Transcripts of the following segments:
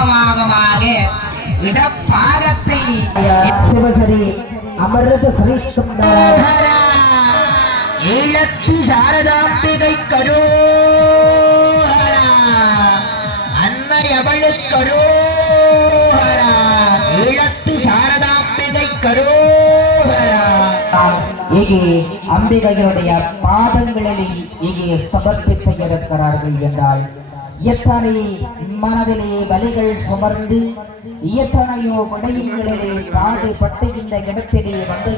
பாகமாக இடப்பாகத்தை சிவசரி அமர்ந்த சிரேஷ்டம் ஈழத்து சாரதாம்பிகை கரோ அன்னை அவளு கரோ ஈழத்து சாரதாம்பிகை கரோ இங்கே அம்பிகையுடைய பாதங்களில் இங்கே சமர்ப்பித்து இருக்கிறார்கள் என்றால் எத்தனை மனதிலே வலிகள் சுமர்ந்து எத்தனையோ விடயங்களிலே பாடுபட்டு இந்த இடத்திலே வந்து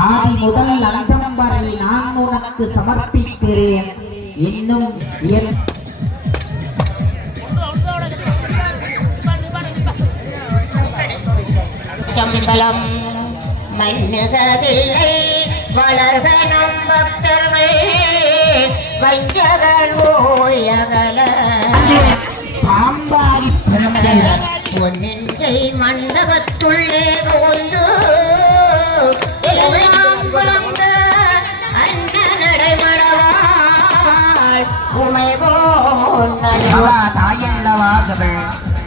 ஆதி முதல் அந்தம் வரை நான் உனக்கு சமர்ப்பிக்கிறேன். இன்னும் கம்பலம் மன்னுகவில்லை வளர்க நம் பக்தர்கள் வஞ்சகர் ஓயகல பாம்பாரி பிறந்த பொன்னின்கை மண்டபத்துள்ளே போந்து எல்லாம் புலந்த அன்ன நடைமடவாள் உமை போன்றவா தாயல்லவாகவள்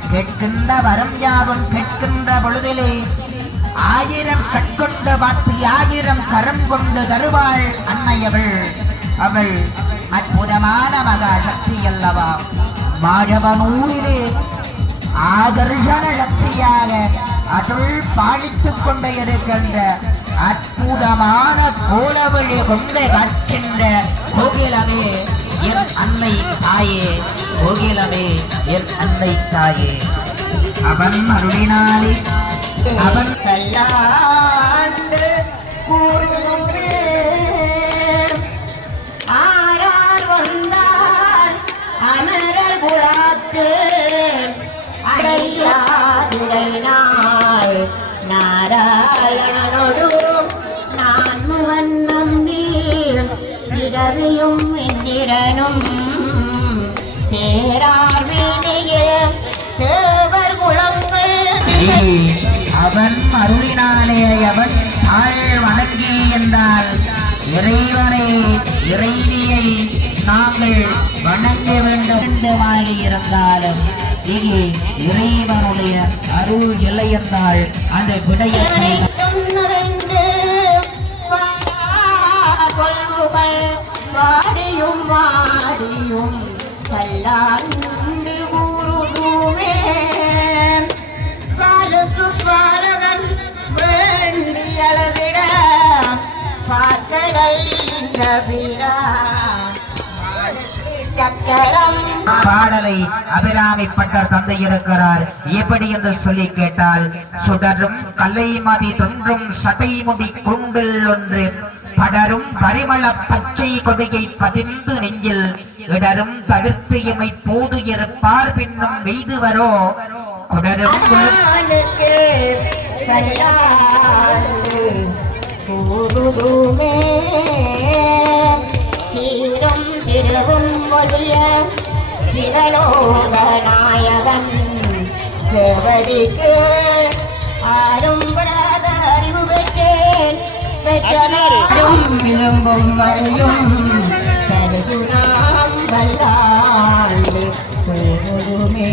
கேட்கின்ற வரம் யாவும் கேட்கின்ற பொழுதிலே 1000 கட்கொண்ட வாட்டி 1000 கரம் கொண்டு தருவாள் அன்னையவள். அவள் அற்புதமான மகா சக்தி அல்லவா. மாழவனூரிலே ஆதர்ஷன சக்தியாக அருள் பாலித்துக் கொண்டே இருக்கின்ற அற்புதமான கோலவழி கொண்டு காட்கின்ற கோகிலமே என் அன்னை தாயே, கோகிலமே என் அன்னை தாயே. அவன் அருளினாலே அவன் கல்லாண்டு கூறுகின்றே ஆரார் வந்தார் அமரர் குலாத்து அடையாதுடைனாள் நாராயணனோடு நான் முகன் நம்பி இரவியும் இந்திரனும் தேரார் வீதியில் தேவர் குளங்கள் அவன் அருளினாலே அவன் தாழ் வணங்கி என்றால் இறைவனை இறைவியை நாங்கள் வணங்க வேண்டுமாய் இருந்தாலும் இங்கே இறைவனுடைய அருள் இல்லை என்றால் அந்த விடயத்தை வாடியும் வாடியும் கல்லாண்டு ஊருதுமே பாலுக்கு பாலகன் வேண்டி அளவிட பார்த்தடை பாடலை அபிராமி பட்டர் தந்தை இருக்கிறார். எப்படி என்று சொல்லி கேட்டால் சுடரும் கல்லை மதி தொன்றும் சட்டை முடி குண்டில் ஒன்று படரும் பரிமள பச்சை கொடியை பதிந்து நெஞ்சில் இடரும் தடுத்து எமை போது இருப்பார் பின்னும் வெய்து வரோ குடரும் சீரும் திருவும் மொழிய சிவலோகநாயகன் செவடிக்கு ஆரும் படாத அறிவு பெற்றேன் பெற்றனாரும் விரும்பும் வழியும் கருதுனாம் வல்லாண்டு போதுமே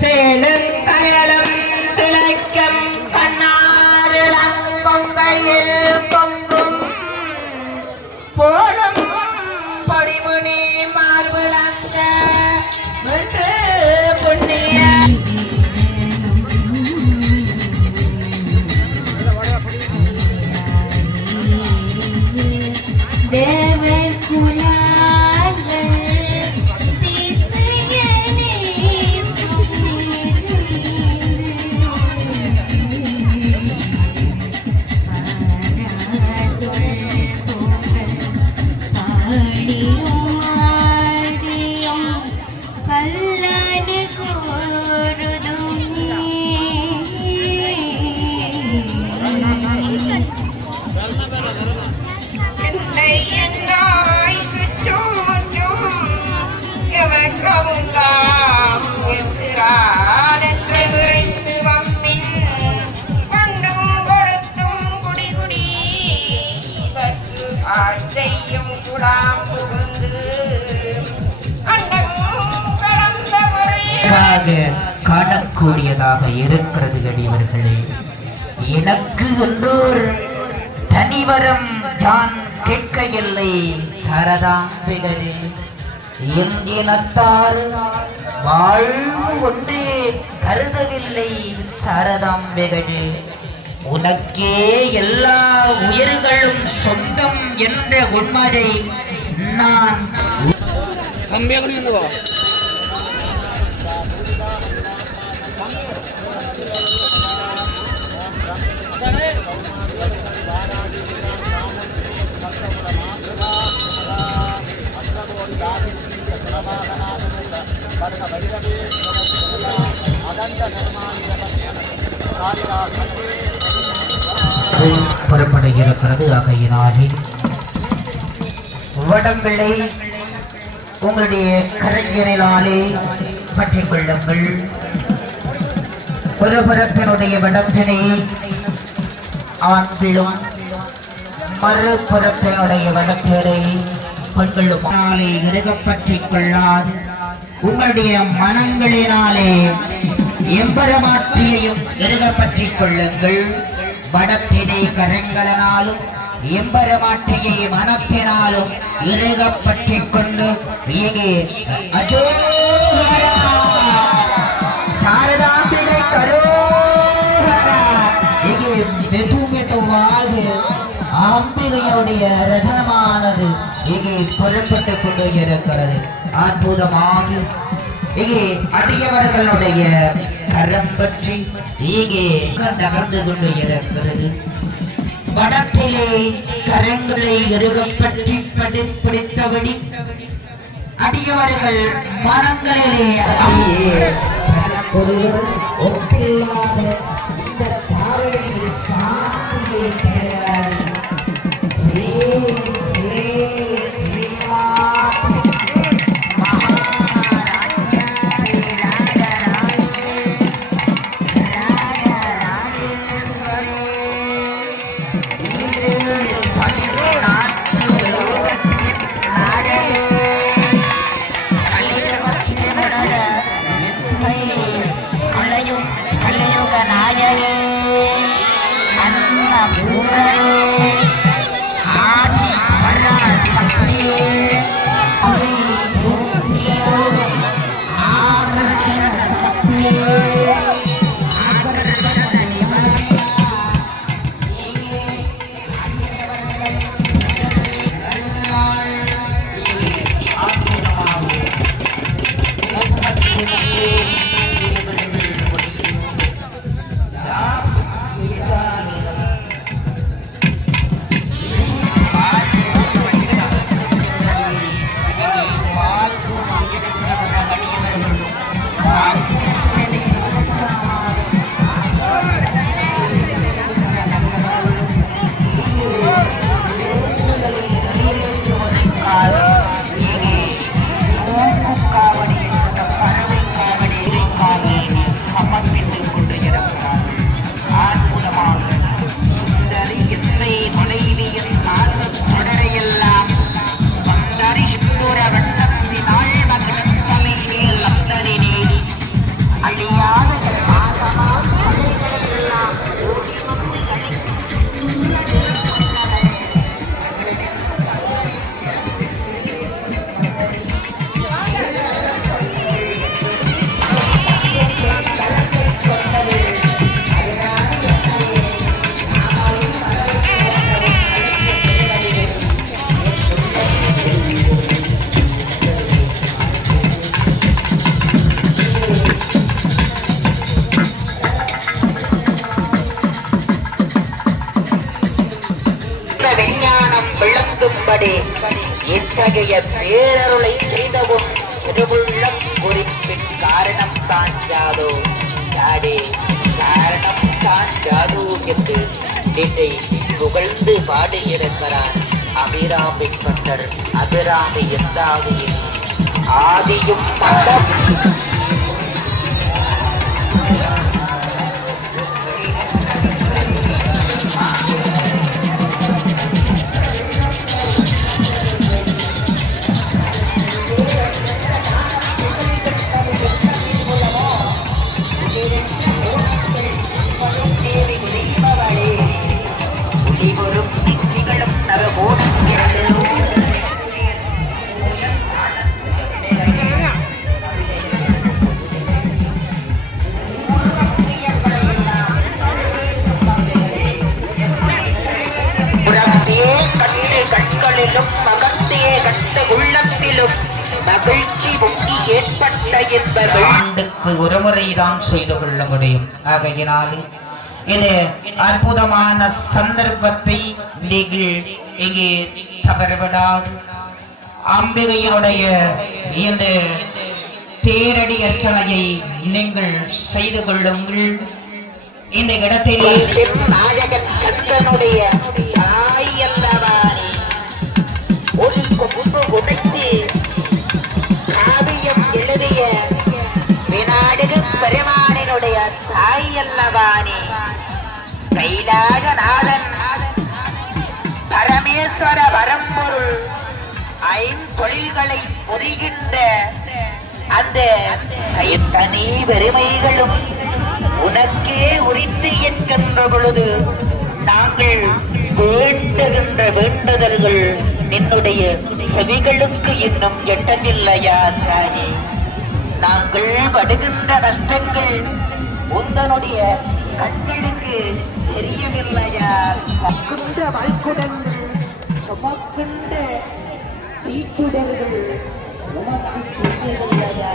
சேலம் கயலம் திளைக்கம் கண்ணாரிடம் கொங்கையில் பொங்கும் போலும் பொடிமுனி மார்பிளந்த வென்று புண்ணிய காணக்கூடியதாக இருக்கிறது அடியவர்களே. எனக்கு என்றோர் தனிவரம் தான் கேட்கையில்லை சரதாம்பிகளே. எங்கினத்தால் வாழ்வு ஒன்றே கருதவில்லை சரதாம்பிகளே. உனக்கே எல்லா உயிர்களும் சொந்தம் என்ற உண்மையை நான் புறப்பட இருக்கிறது. ஆகையினாலே வடங்களை உங்களுடைய கரைஞரினாலே பற்றிக் கொள்ளுங்கள். ஒரு புறத்தினுடைய வடத்தினை ஆண்களும் மறுபுறத்தினுடைய வடத்தினை பெண்களுமாலே இறுகப்பற்றிக் கொள்ளாது உங்களுடைய மனங்களினாலே எம்பெருமாட்டியையும் இறுகப்பற்றிக் கொள்ளுங்கள். வடத்தினை கரங்களினாலும் எம்பெருமாட்டியை மனத்தினாலும் இறுகப்பற்றிக் கொண்டு இங்கே சாரதாம்பிகை கரோஹரா இங்கே மெதுமெதுவாக அம்பிகையுடைய ரதமானது இங்கே புறப்பட்டுக் கொண்டு இருக்கிறது. அற்புதமாக இங்கே அடியவர்களுடைய கரம் பற்றி இங்கே நகர்ந்து கொண்டு இருக்கிறது. வடத்திலே கரங்களை இறுகப்பற்றி பிடித்தபடி அடியவர்கள் மனங்களிலே ஒப்பில்லாத இந்த தாரையை சாந்தியை பெறாது. ஸ்ரீ ஸ்ரீ ஸ்ரீநாத் விளங்கும்படி இத்தகைய பேரருளை செய்தவும் திருவுள்ளம் குறிப்பின் காரணம் தான் ஜாதோ யாடே காரணம் தான் ஜாதோ என்று நின்னை புகழ்ந்து பாடியிருக்கிறார் அபிராமி பட்டர். அபிராமி எந்தாகையில் ஆதியும் மதம் உள்ளத்திலும் மகிழ்ச்சி பொங்கி ஏற்பட்ட என்பது ஆண்டுக்கு ஒரு முறைதான் செய்து கொள்ள முடியும். ஆகையினால் இது அற்புதமான சந்தர்ப்பத்தை நீங்கள் இங்கே தவறவிடாது அம்பிகையினுடைய இந்த தேரடி அர்ச்சனையை நீங்கள் செய்து கொள்ளுங்கள். இந்த இடத்திலே நாயகன் கந்தனுடைய தாய் அல்லவானே ஒரு கொம்பு உடைத்து காவியம் எழுதிய விநாயக பெருமானினுடைய தாய் அல்லவானே கைலாகநாதன் பரமேஸ்வர வரம்பொருள் ஐந்தொழில்களை புரிகின்ற அந்த தனி பெருமைகளும் உனக்கே உரித்து என்கின்ற பொழுது நாங்கள் வேண்டுகின்ற வேண்டுதல்கள் நின்னுடைய செவிகளுக்கு இன்னும் எட்டவில்லையா தானே? நாங்கள் படுகின்ற கஷ்டங்கள் உந்தனுடைய கண்களுக்கு தெரியவில்லையா? சுமக்கின்ற வாய்க்குடங்கள் சுமக்கின்ற தீச்சுடர்கள் உனக்கு தெரியவில்லையா?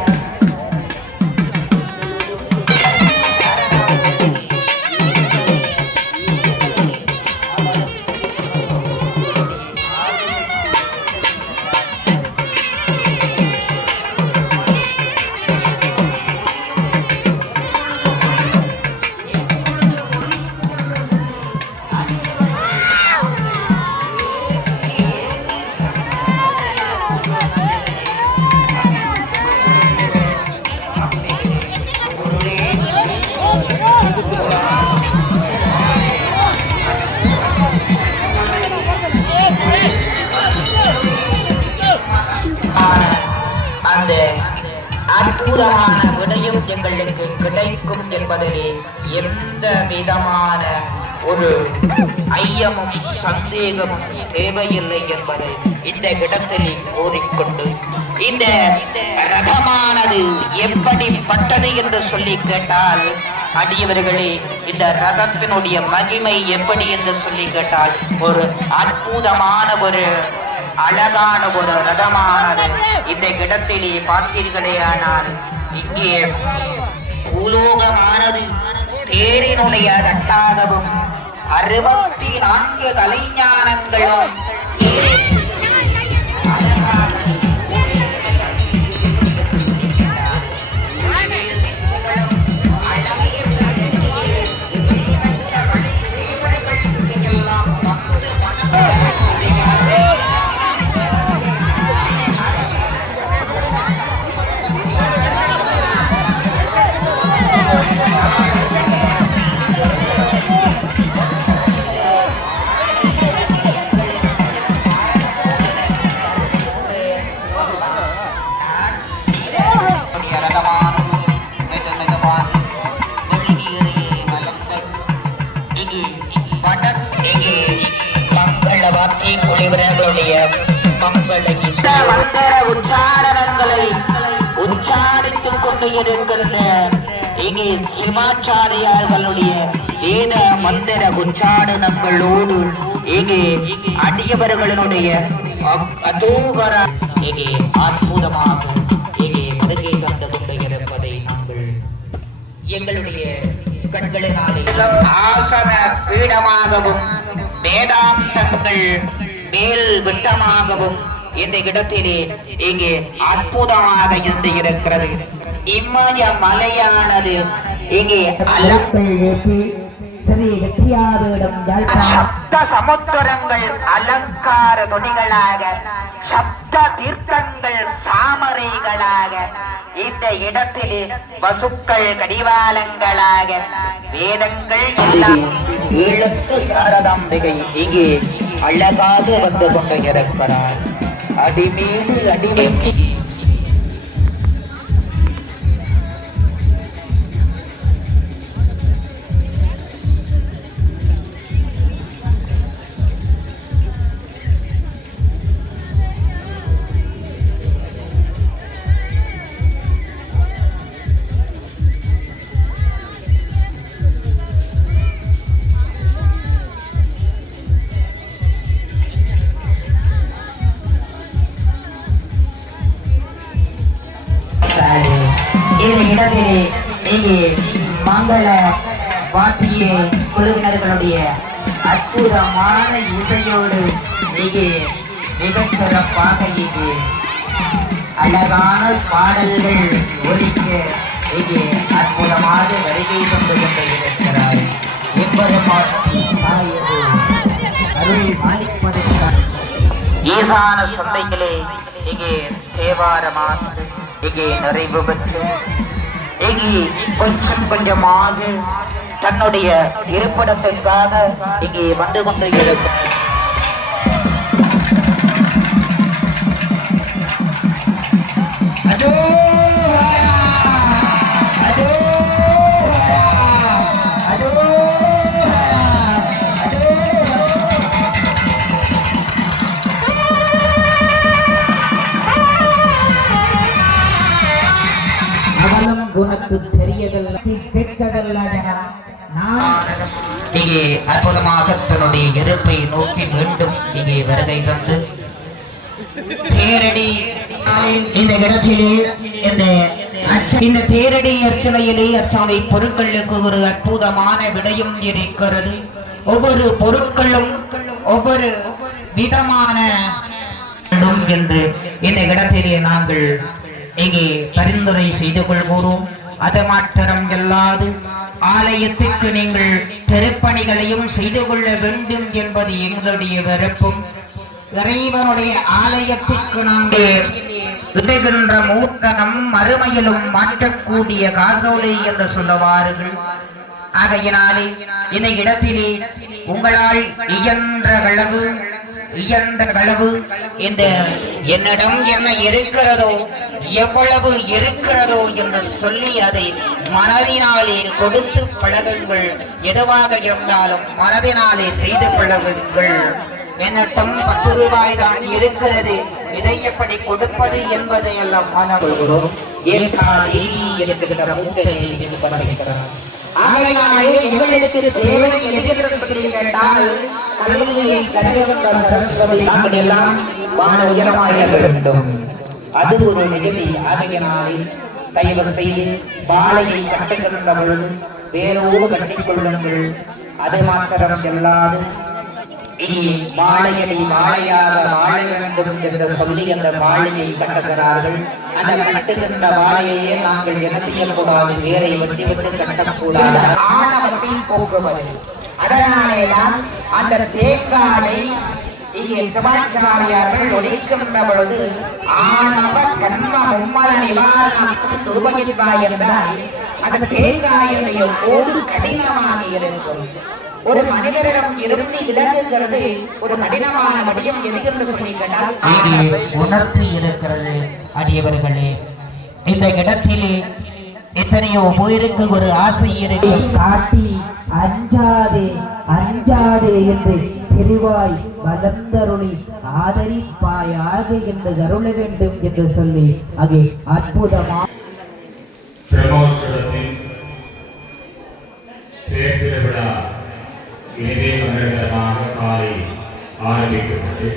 அந்த அற்புதமான விடையும் எங்களுக்கு கிடைக்கும் என்பதிலே எந்த விதமான ஒரு ஐயமும் சந்தேகமும் தேவையில்லை என்பதை இந்த இடத்தில் கூறிக்கொண்டு இந்த ரதமானது எப்படிப்பட்டது என்று சொல்லி கேட்டால் அடியவர்களே, இந்த ரதத்தினுடைய மகிமை எப்படி என்று சொல்லி கேட்டால் ஒரு அற்புதமான ஒரு அழகான ஒரு ரதமானது இந்த இடத்திலே பார்த்தீர்களேயானால் இங்கே பூலோகமானது தேரினுடைய தட்டாகவும் 64 கலைஞானங்களும் உச்சாரணங்களை உச்சாரித்துக் கொண்டு இருக்கின்ற இங்கே சிவாச்சாரியார்களுடைய வேத மந்திர உச்சாரணங்களோடு இங்கே அடியவர்களுடைய அதோகர இங்கே அற்புதமாக இங்கே வருகை கண்டு கொண்டு இருப்பதை நாங்கள் எங்களுடைய கண்களினாலே ஆசன பீடமாகவும் வேதாந்தங்கள் மேல் விட்டமாகவும் இந்த இடத்திலே இங்கே அற்புதமாக இருந்து இருக்கிறது. இம்மய மலையானது இங்கே சப்த சமுத்திரங்கள் அலங்கார துணிகளாக, சப்த தீர்த்தங்கள் சாமரைகளாக, இந்த இடத்திலே பசுக்கள் கடிவாளங்களாக, வேதங்கள் எல்லாம் ஈழத்து சாரதாம்பிகை இங்கே அழகாக வந்து கொண்டு இருக்கிறார். அடிமீது அடிமைக்கு இடத்திலே இங்கே மங்கள வாத்திய குழுவினர்களுடைய அற்புதமான இசையோடு இங்கே மிகச் சிறப்பாக இங்கே அழகான பாடல்கள் ஒலிக்க இங்கே அற்புதமாக வருகை கொண்டு கொண்டிருக்கிறார் அருள் மாலிப்பதற்காக ஈசான சந்தைகளே இங்கே தேவாரமாக இங்கே நிறைவு பெற்று இங்கே கொஞ்சம் கொஞ்சமாக தன்னுடைய இருப்பிடத்திற்காக இங்கே வந்து கொண்டு இருக்கும் உனக்கு தெரியதல்ல கேட்கதல்ல இங்கே அற்புதமாக தன்னுடைய இருப்பை நோக்கி மீண்டும் இங்கே வருகை தந்து தேரடி இந்த இடத்திலே இந்த தேரடி அர்ச்சனையிலே அர்ச்சனை பொருட்களுக்கு ஒரு அற்புதமான விடயம் இருக்கிறது. ஒவ்வொரு பொருட்களும் ஒவ்வொரு விதமான என்று இந்த இடத்திலே நாங்கள் இங்கே பரிந்துரை செய்து கொள்கிறோம். அது மாத்திரம் இல்லாது ஆலயத்திற்கு நீங்கள் திருப்பணிகளையும் செய்து கொள்ள வேண்டும் என்பது எங்களுடைய விருப்பம். இறைவனுடைய ஆலயத்திற்கு நாங்கள் இடுகின்ற மூத்தனம் மறுமையிலும் மாற்றக்கூடிய காசோலை என்று சொல்லுவார்கள். ஆகையினாலே இந்த இடத்திலே உங்களால் இயன்ற களவு இந்த என்னிடம் என்ன இருக்கிறதோ எவ்வளவு இருக்கிறதோ என்று சொல்லி அதை மனதினாலே கொடுத்து பழகுங்கள். எதுவாக இருந்தாலும் மனதினாலே செய்து பழகுங்கள். என்னிடம் 10 ரூபாய் தான் இருக்கிறது, இதை எப்படி கொடுப்பது என்பதை எல்லாம் மாணவர்களோம் எங்களுக்கு தேவை கேட்டால் எல்லாம் வான உயரமாக வேண்டும். அது ஒரு நிகழ்ச்சி. ஆகையினாலே தயவு செய்து வாழையை கட்டுகின்ற பொழுது வேரோடு கட்டிக் கொள்ளுங்கள். அது மாத்திரம் எல்லாது வாழையை வாழையாக வாழ வேண்டும் என்று சொல்லி அந்த வாழையை கட்டுகிறார்கள். அந்த கட்டுகின்ற வாழையே நாங்கள் என்ன செய்யக்கூடாது, வேரை வெட்டி விட்டு கட்டக்கூடாது. ஆணவத்தில் போக்குவது. அதனாலேதான் அந்த தேக்காலை இங்கே சிவாச்சாரியார்கள் ஒழிக்கின்ற பொழுது ஆணவ கர்ம மும்மல நிவாரணம் உபயோகிப்பாய் என்றால் அந்த தேங்காயுடைய ஓடு கடினமாக இருக்கும். ஒரு மனிதரிடம் இருந்து விலகுகிறது ஒரு கடினமான வடிவம் எதுக்கென்று சொல்லி கேட்டால் உணர்த்தி இருக்கிறது. அடியவர்களே, இந்த இடத்திலே எத்தனையோ பேருக்கு ஒரு ஆசை இருக்கு. காட்டி அஞ்சாதே அஞ்சாதே என்று தெளிவாய் வளர்ந்தருளி ஆதரிப்பாயாக என்று அருள வேண்டும் என்று சொல்லி அங்கே அற்புதமா பிரம்மோற்சவத்தின் தேர்திருவிழா இனிதே மங்களகரமாக காலை ஆரம்பிக்கப்பட்டு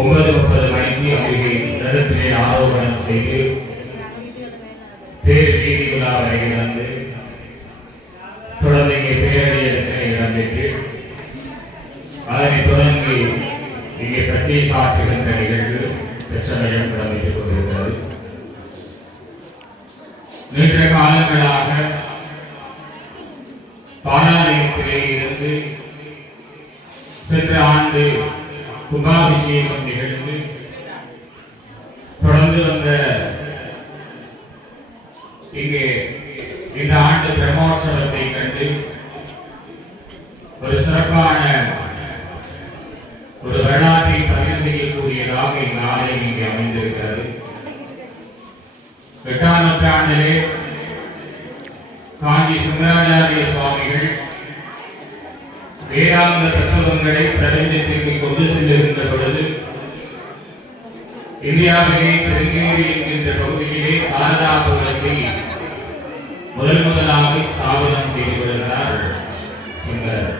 9:30 மணிக்கு அங்கே ரதத்திலே ஆரோகணம் செய்து தேர் வீதி விழா வரை வந்து தொடர்ந்து இங்கே பேரடி இடத்தினை இடம்பெற்று அதனைத் தொடர்ந்து இங்கே கட்சி சாற்றுகின்ற நிகழ்வு பிரச்சனையும் இடம்பெற்றுக் கொண்டிருக்கிறது. நீண்ட காலங்களாக பாராலயத்திலே இருந்து சென்ற ஆண்டு கும்பாபிஷேகம் நிகழ்ந்து தொடர்ந்து வந்த இங்கே இந்த ஆண்டு பிரம்மோற்சவத்தை கண்டு ஒரு சிறப்பான ஒரு வரலாற்றை பதிவு செய்யக்கூடியதாக இந்த ஆலயம் இங்கே அமைந்திருக்கிறது. 8ஆம் நூற்றாண்டிலே காஞ்சி சுந்தராச்சாரிய சுவாமிகள் வேதாந்த தத்துவங்களை பிரபஞ்சத்திற்கு கொண்டு சென்றிருந்த பொழுது இந்தியாவிலே சிருங்கேரி என்கின்ற பகுதியிலே சாரதாபுரத்தை முதலாக ஸ்தாபனம் செய்து கொள்கிறார் சுந்தரர்.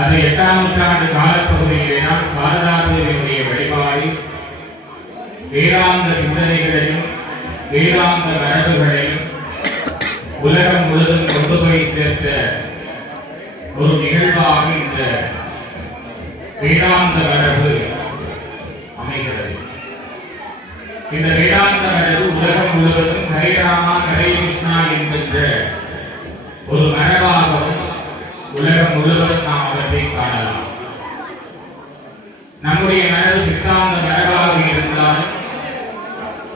அது 8ஆம் நூற்றாண்டு காலப்பகுதியிலே தான் சாரதாபுரத்தினுடைய வழிபாடு வேதாந்த சிந்தனைகளையும் வேதாந்த மரபுகளையும் உலகம் முழுவதும் கொண்டு போய் சேர்த்த ஒரு நிகழ்வாக இந்த வேதாந்த மரபு அமைகிறது. இந்த வேதாந்த மரபு உலகம் முழுவதும் ஹரே ராமா ஹரே கிருஷ்ணா என்கின்ற ஒரு மரபாகவும் உலகம் முழுவதும் நாம் அவற்றை காணலாம். நம்முடைய மரபு சித்தாந்த மரபாக இருந்தாலும்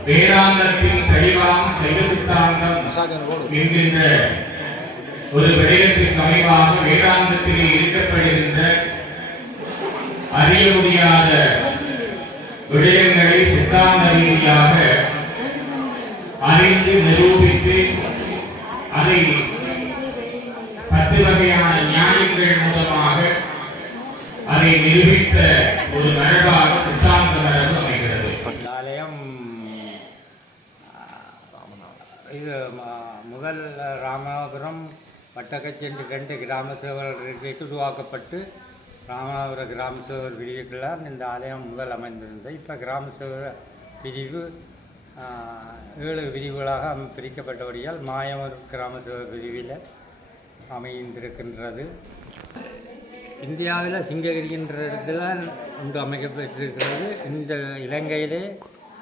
வேதாந்தத்தின் தெளிவான சைவ சித்தாந்தம் என்கின்ற ஒரு விடயத்திற்கு அமைவாக வேதாந்தத்திலே இருக்கப்படுகின்ற அறிய முடியாத விடயங்களை சித்தாந்த ரீதியாக அறிந்து நிரூபித்து அதை 10 வகையான நியாயங்கள் மூலமாக அதை நிரூபித்த ஒரு மரபாக சித்தாந்த மரபு அமைகிறது. ஆலயம் இது முதல் ராமநாதபுரம் வட்டக்கச்சென்று 2 கிராம சேவர்களுக்கு உருவாக்கப்பட்டு ராமநாதபுரம் கிராம சேவர் பிரிவுக்கெல்லாம் இந்த ஆலயம் முதல் அமைந்திருந்தது. இப்போ கிராம சேவர் பிரிவு 7 பிரிவுகளாக பிரிக்கப்பட்டபடியால் மாயவர் கிராம சேவர் பிரிவில் அமைந்திருக்கின்றது. இந்தியாவில் சிங்ககிரின்ற இடத்துல ஒன்று அமைக்கப்பட்டிருக்கிறது. இந்த இலங்கையிலே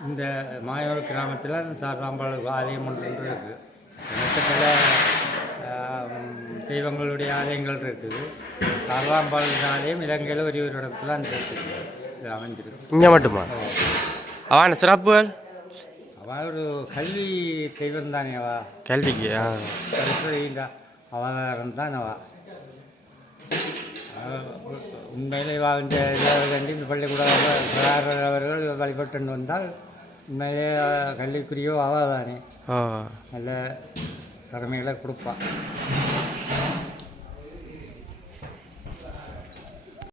இந்த மாயவர் கிராமத்தில் சாராம்பாள் ஆலயம் ஒன்று இருக்குது. மொத்தத்தில் தெய்வங்களுடைய ஆலயங்கள் இருக்குது. சாராம்பாள் ஆலயம் இலங்கையில் ஒரு இடத்துல இருக்குது. இது அமைஞ்சிருக்கு. இங்கே மட்டுமா? அவன் சிறப்புகள் அவன் ஒரு கல்வி தெய்வம் தானே. அவா கேள்விக்கு அவதாரம் தான் அவா. உண்மையிலே இந்த இந்த பள்ளிக்கூட அவர்கள் வழிபட்டு வந்தால் உண்மையிலே கல்விக்குரியோ அவா தானே. நல்ல திறமைகளை கொடுப்பான்.